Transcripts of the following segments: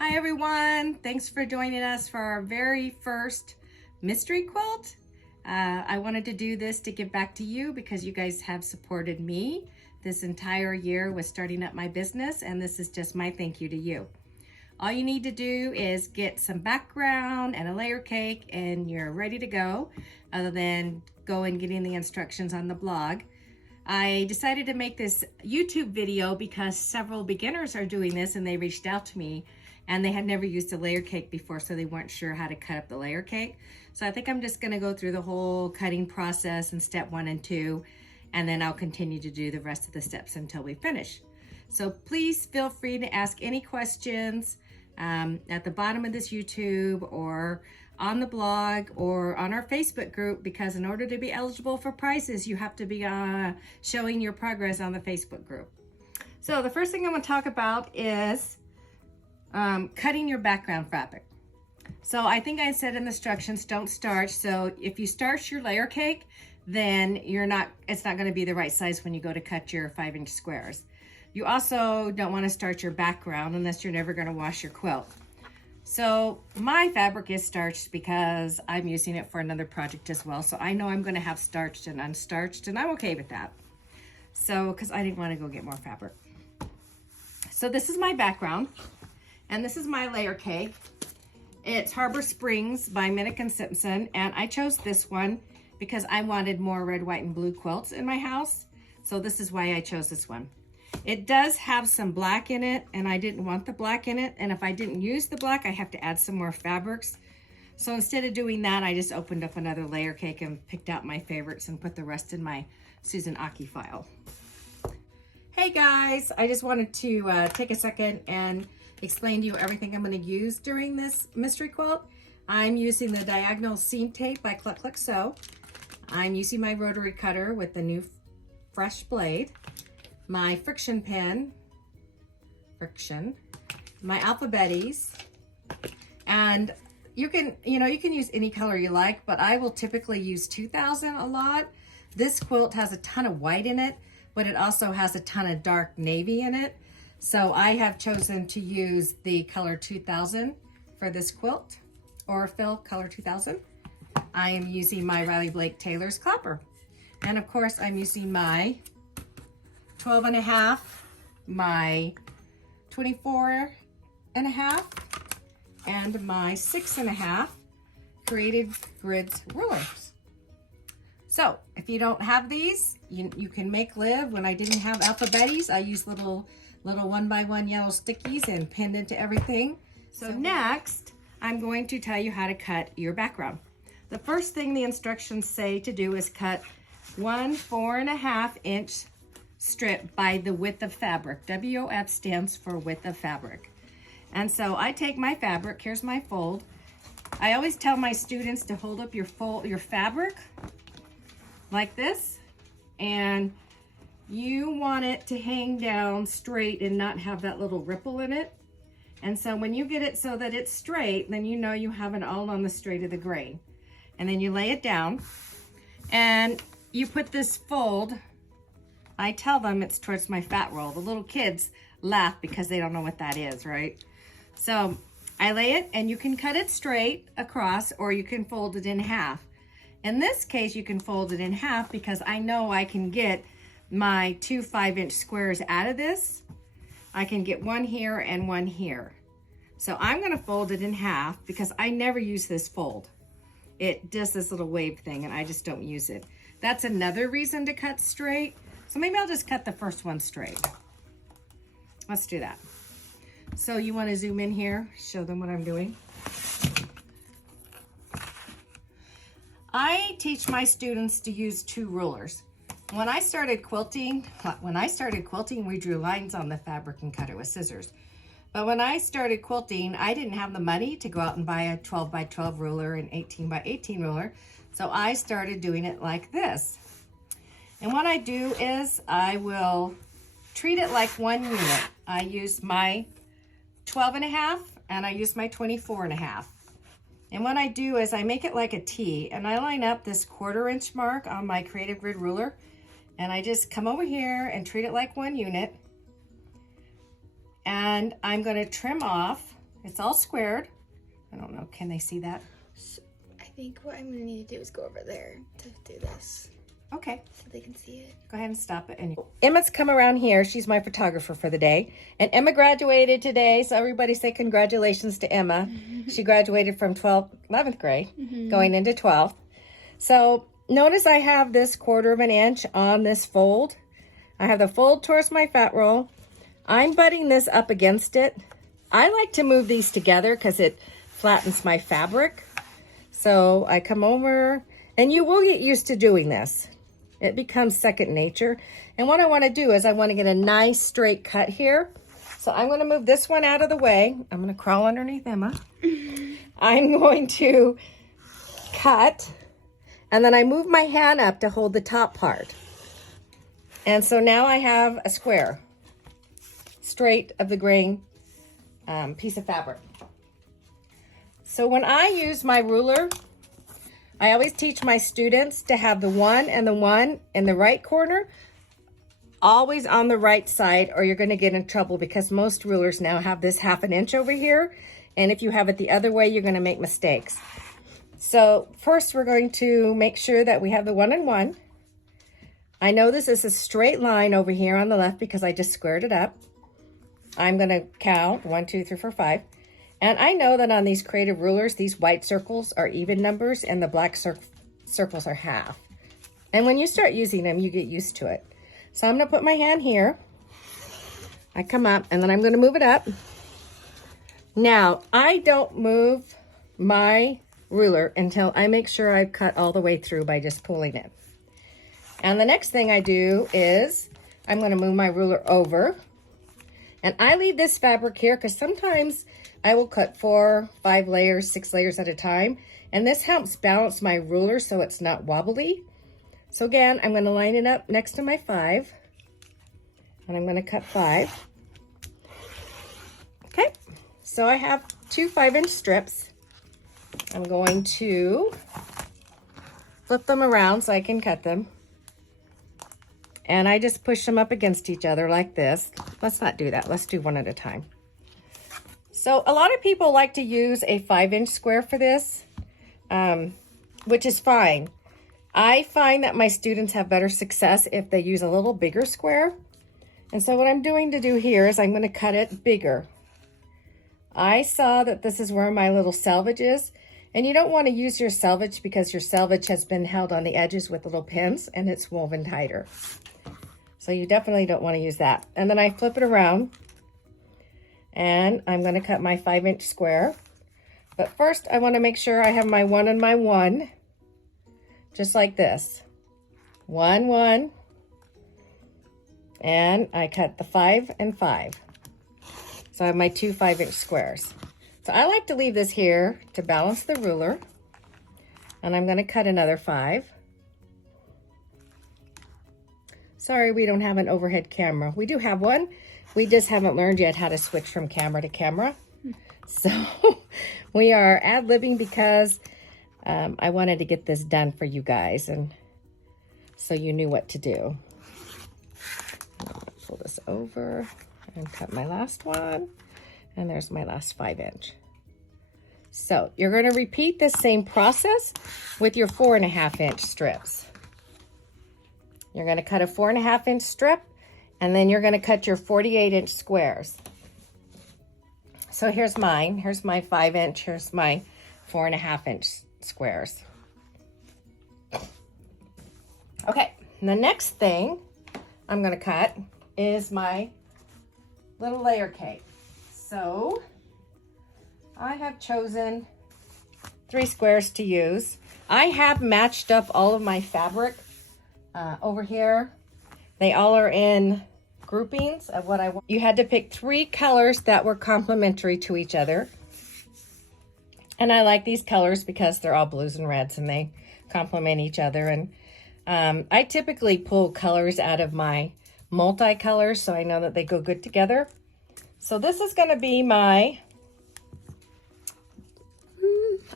Hi everyone, thanks for joining us for our very first mystery quilt. I wanted to do this to give back to you because you guys have supported me this entire year with starting up my business, and this is just my thank you to you. All you need to do is get some background and a layer cake and you're ready to go, other than go and getting the instructions on the blog. I decided to make this YouTube video because several beginners are doing this and they reached out to me and they had never used a layer cake before, so they weren't sure how to cut up the layer cake. So I think I'm just gonna go through the whole cutting process in step 1 and 2, and then I'll continue to do the rest of the steps until we finish. So please feel free to ask any questions at the bottom of this YouTube or on the blog or on our Facebook group, because in order to be eligible for prizes, you have to be showing your progress on the Facebook group. So the first thing I'm gonna talk about is cutting your background fabric. So I think I said in the instructions, don't starch. So if you starch your layer cake, then it's not gonna be the right size when you go to cut your 5-inch squares. You also don't wanna starch your background unless you're never gonna wash your quilt. So my fabric is starched because I'm using it for another project as well. So I know I'm gonna have starched and unstarched, and I'm okay with that. So, because I didn't wanna go get more fabric. So this is my background. And this is my layer cake. It's Harbor Springs by Minnick & Simpson, and I chose this one because I wanted more red, white, and blue quilts in my house. So this is why I chose this one. It does have some black in it, and I didn't want the black in it. And if I didn't use the black, I have to add some more fabrics. So instead of doing that, I just opened up another layer cake and picked out my favorites and put the rest in my Susan Aki file. Hey guys, I just wanted to take a second and explain to you everything I'm going to use during this mystery quilt. I'm using the diagonal seam tape by Cluck Cluck Sew. I'm using my rotary cutter with the new fresh blade, my friction pen, my alphabeties, and you can use any color you like, but I will typically use 2000 a lot. This quilt has a ton of white in it, but it also has a ton of dark navy in it. So I have chosen to use the color 2000 for this quilt, or fill color 2000. I am using my Riley Blake Taylor's Clapper. And of course I'm using my 12.5, my 24.5, and my 6.5 Creative Grids rulers. So if you don't have these, you can make live. When I didn't have alphabeties, I used little 1x1 yellow stickies and pinned into everything. So next, I'm going to tell you how to cut your background. The first thing the instructions say to do is cut 1 4.5-inch strip by the width of fabric. WOF stands for width of fabric. And so I take my fabric, here's my fold. I always tell my students to hold up your fabric like this, and you want it to hang down straight and not have that little ripple in it. And so when you get it so that it's straight, then you know you have it all on the straight of the grain. And then you lay it down and you put this fold, I tell them it's towards my fat roll. The little kids laugh because they don't know what that is, right? So I lay it, and you can cut it straight across or you can fold it in half. In this case, you can fold it in half because I know I can get my 2 5-inch squares out of this. I can get one here and one here. So I'm gonna fold it in half because I never use this fold. It does this little wave thing and I just don't use it. That's another reason to cut straight. So maybe I'll just cut the first one straight. Let's do that. So you wanna zoom in here, show them what I'm doing. I teach my students to use 2 rulers. When I started quilting, we drew lines on the fabric and cut it with scissors. But when I started quilting, I didn't have the money to go out and buy a 12x12 ruler and 18x18 ruler. So I started doing it like this. And what I do is I will treat it like one unit. I use my 12.5 and I use my 24.5. And what I do is I make it like a T, and I line up this 1/4 inch mark on my Creative Grid ruler, and I just come over here and treat it like one unit. And I'm going to trim off It's all squared. I don't know, can they see that? So I think what I'm gonna need to do is go over there to do this. Okay. So they can see it. Go ahead and stop it. And Emma's come around here. She's my photographer for the day. And Emma graduated today, so everybody say congratulations to Emma. She graduated from 11th grade, going into 12th. So notice I have this 1/4 inch on this fold. I have the fold towards my fat roll. I'm butting this up against it. I like to move these together because it flattens my fabric. So I come over, and you will get used to doing this. It becomes second nature. And what I want to do is I want to get a nice straight cut here. So I'm going to move this one out of the way. I'm going to crawl underneath Emma. I'm going to cut, and then I move my hand up to hold the top part. And so now I have a square, straight of the grain piece of fabric. So when I use my ruler, I always teach my students to have the 1 and the 1 in the right corner, always on the right side, or you're going to get in trouble because most rulers now have this 1/2 inch over here. And if you have it the other way, you're going to make mistakes. So first we're going to make sure that we have the 1 and 1. I know this is a straight line over here on the left because I just squared it up. I'm going to count 1, 2, 3, 4, 5. And I know that on these creative rulers, these white circles are even numbers and the black circles are half. And when you start using them, you get used to it. So I'm going to put my hand here. I come up, and then I'm going to move it up. Now, I don't move my ruler until I make sure I've cut all the way through by just pulling it. And the next thing I do is I'm going to move my ruler over. And I leave this fabric here because sometimes I will cut 4, 5 layers, 6 layers at a time. And this helps balance my ruler so it's not wobbly. So again, I'm going to line it up next to my 5. And I'm going to cut 5. Okay, so I have 2 5-inch strips. I'm going to flip them around so I can cut them. And I just push them up against each other like this. Let's not do that. Let's do one at a time. So a lot of people like to use a 5-inch square for this, which is fine. I find that my students have better success if they use a little bigger square. And so what I'm doing to do here is I'm going to cut it bigger. I saw that this is where my little selvage is. And you don't want to use your selvage because your selvage has been held on the edges with little pins and it's woven tighter. So you definitely don't want to use that. And then I flip it around. And I'm going to cut my 5-inch square. But first, I want to make sure I have my 1 and my 1. Just like this. 1, 1. And I cut the 5 and 5. So I have my 2 5-inch squares. So I like to leave this here to balance the ruler. And I'm going to cut another 5. Sorry, we don't have an overhead camera. We do have one. We just haven't learned yet how to switch from camera to camera. So we are ad-libbing because I wanted to get this done for you guys, and so you knew what to do. Pull this over and cut my last one. And there's my last 5-inch. So you're going to repeat this same process with your 4.5-inch strips. You're going to cut a 4.5-inch strip, and then you're going to cut your 48-inch squares. So here's mine. Here's my 5-inch. Here's my 4.5-inch squares. Okay, and the next thing I'm going to cut is my little layer cake. So I have chosen 3 squares to use. I have matched up all of my fabric over here. They all are in groupings of what I want. You had to pick 3 colors that were complementary to each other. And I like these colors because they're all blues and reds and they complement each other. And I typically pull colors out of my multicolors so I know that they go good together. So this is going to be my,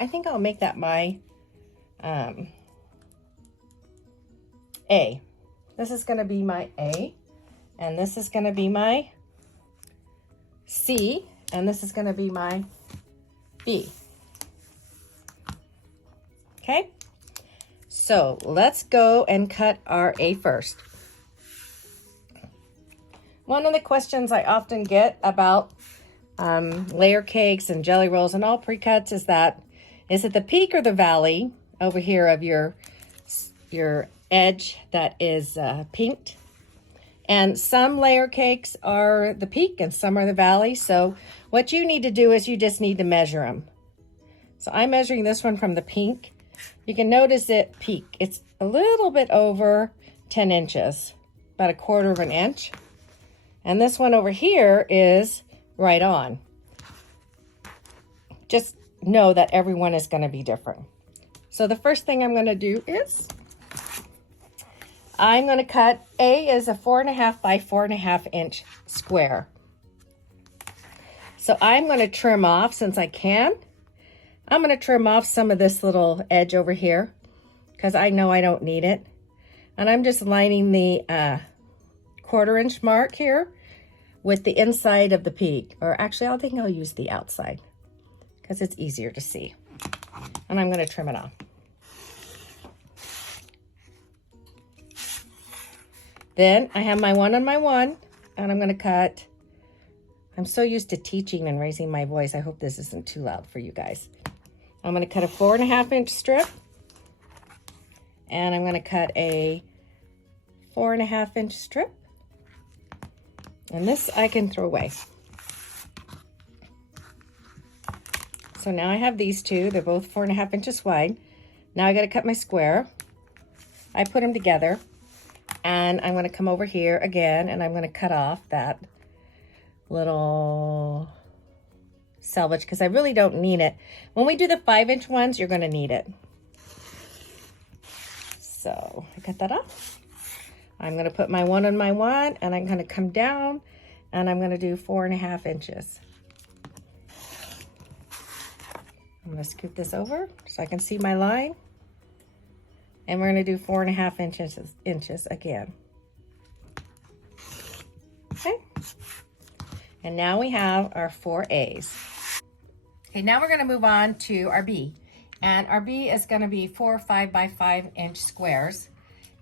I think I'll make that my A. This is going to be my A, and this is going to be my C, and this is going to be my B. Okay, so let's go and cut our A first. One of the questions I often get about layer cakes and jelly rolls and all pre-cuts is that, is it the peak or the valley over here of your edge that is pinked? And some layer cakes are the peak and some are the valley. So what you need to do is you just need to measure them. So I'm measuring this one from the pink. You can notice it peak. It's a little bit over 10 inches, about 1/4 of an inch. And this one over here is right on. Just know that everyone is going to be different. So the first thing I'm going to do is I'm going to cut, A is a 4.5 by 4.5 inch square. So I'm going to trim off, since I can, I'm going to trim off some of this little edge over here because I know I don't need it. And I'm just lining the 1/4 inch mark here with the inside of the peak. Or actually, I think I'll use the outside because it's easier to see. And I'm going to trim it off. Then I have my 1 on my 1, and I'm going to cut. I'm so used to teaching and raising my voice. I hope this isn't too loud for you guys. I'm going to cut a 4.5 inch strip, and I'm going to cut a 4.5 inch strip, and this I can throw away. So now I have these two. They're both 4.5 inches wide. Now I got to cut my square. I put them together, and I'm going to come over here again, and I'm going to cut off that little selvage because I really don't need it. When we do the 5-inch ones, you're going to need it. So I cut that off. I'm going to put my 1 on my 1, and I'm going to come down, and I'm going to do 4.5 inches. I'm going to scoot this over so I can see my line. And we're going to do 4.5 inches again. Okay. And now we have our 4 A's. Okay, now we're going to move on to our B. And our B is going to be 4 5 by 5 inch squares.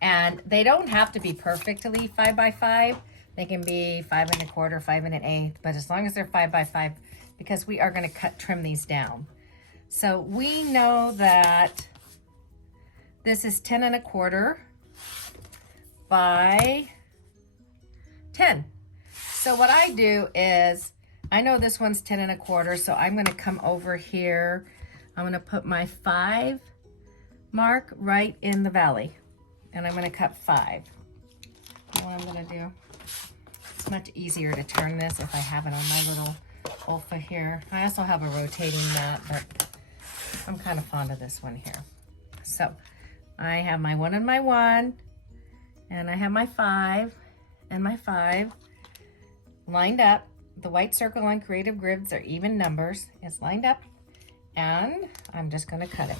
And they don't have to be perfectly 5 by 5. They can be 5 1/4, 5 1/8. But as long as they're 5 by 5, because we are going to trim these down. So we know that this is 10 1/4 by 10. So what I do is, I know this one's 10 1/4, so I'm going to come over here. I'm going to put my 5 mark right in the valley, and I'm going to cut 5. And what I'm going to do, it's much easier to turn this if I have it on my little Olfa here. I also have a rotating mat, but I'm kind of fond of this one here. So I have my 1 and my 1, and I have my 5 and my 5 lined up. The white circle on creative grids are even numbers. It's lined up, and I'm just going to cut it.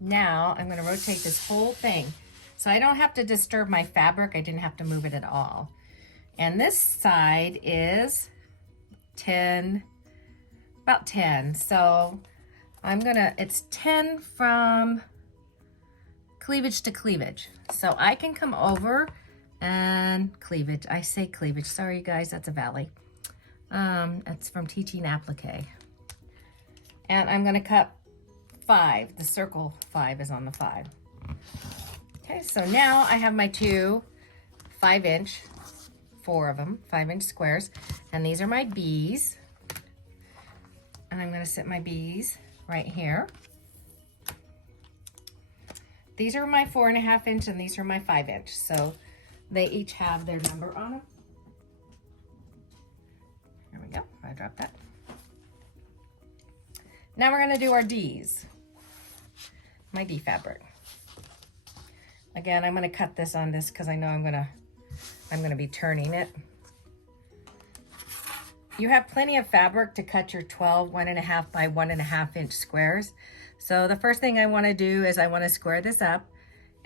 Now I'm going to rotate this whole thing so I don't have to disturb my fabric. I didn't have to move it at all. And this side is 10, about 10. So I'm gonna, it's 10 from cleavage to cleavage. So I can come over and cleavage. I say cleavage, sorry you guys, that's a valley. It's from teaching applique. And I'm gonna cut 5. The circle 5 is on the 5. Okay, so now I have my two 5-inch, 4 of them, 5-inch squares. And these are my B's. And I'm gonna sit my B's right here. These are my 4.5 inch and these are my 5-inch. So they each have their number on them. There we go, I dropped that. Now we're gonna do our D's. My D fabric. Again, I'm gonna cut this on this because I know I'm gonna be turning it. You have plenty of fabric to cut your 12 1.5 by 1.5 inch squares. So the first thing I want to do is I want to square this up,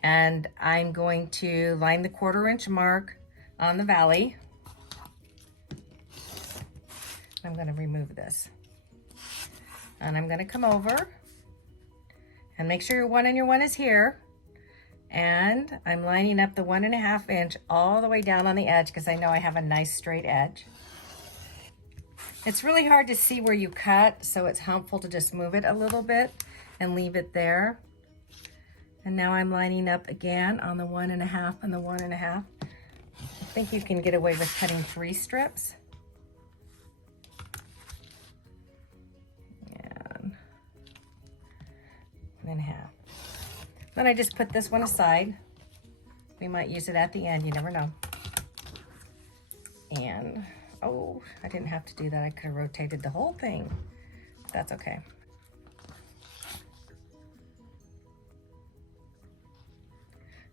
and I'm going to line the 1/4 inch mark on the valley. I'm going to remove this. And I'm gonna come over and make sure your 1 and your 1 is here. And I'm lining up the 1.5 inch all the way down on the edge because I know I have a nice straight edge. It's really hard to see where you cut, so it's helpful to just move it a little bit and leave it there. And now I'm lining up again on the 1.5 and the 1.5. I think you can get away with cutting 3 strips. And 1.5. Then I just put this one aside. We might use it at the end, you never know. And, oh, I didn't have to do that. I could have rotated the whole thing. That's okay.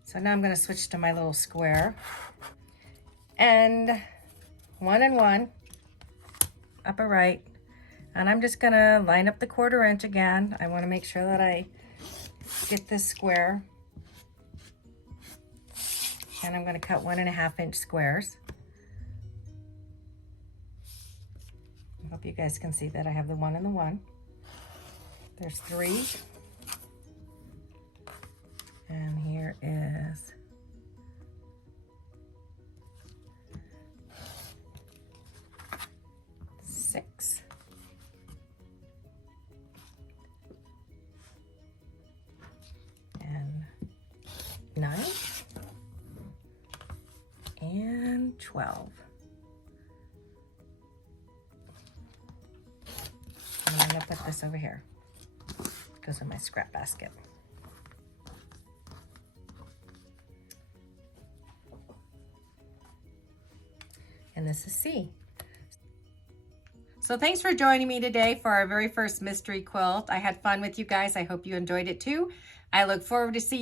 So now I'm gonna switch to my little square. And 1 and 1, upper right. And I'm just gonna line up the 1/4 inch again. I wanna make sure that I get this square. And I'm gonna cut 1.5 inch squares. I hope you guys can see that I have the 1 and the 1. There's 3. And here is 6. And 9. And 12. And I'm gonna put this over here. Goes in my scrap basket. And this is C. So thanks for joining me today for our very first mystery quilt. I had fun with you guys. I hope you enjoyed it too. I look forward to seeing you.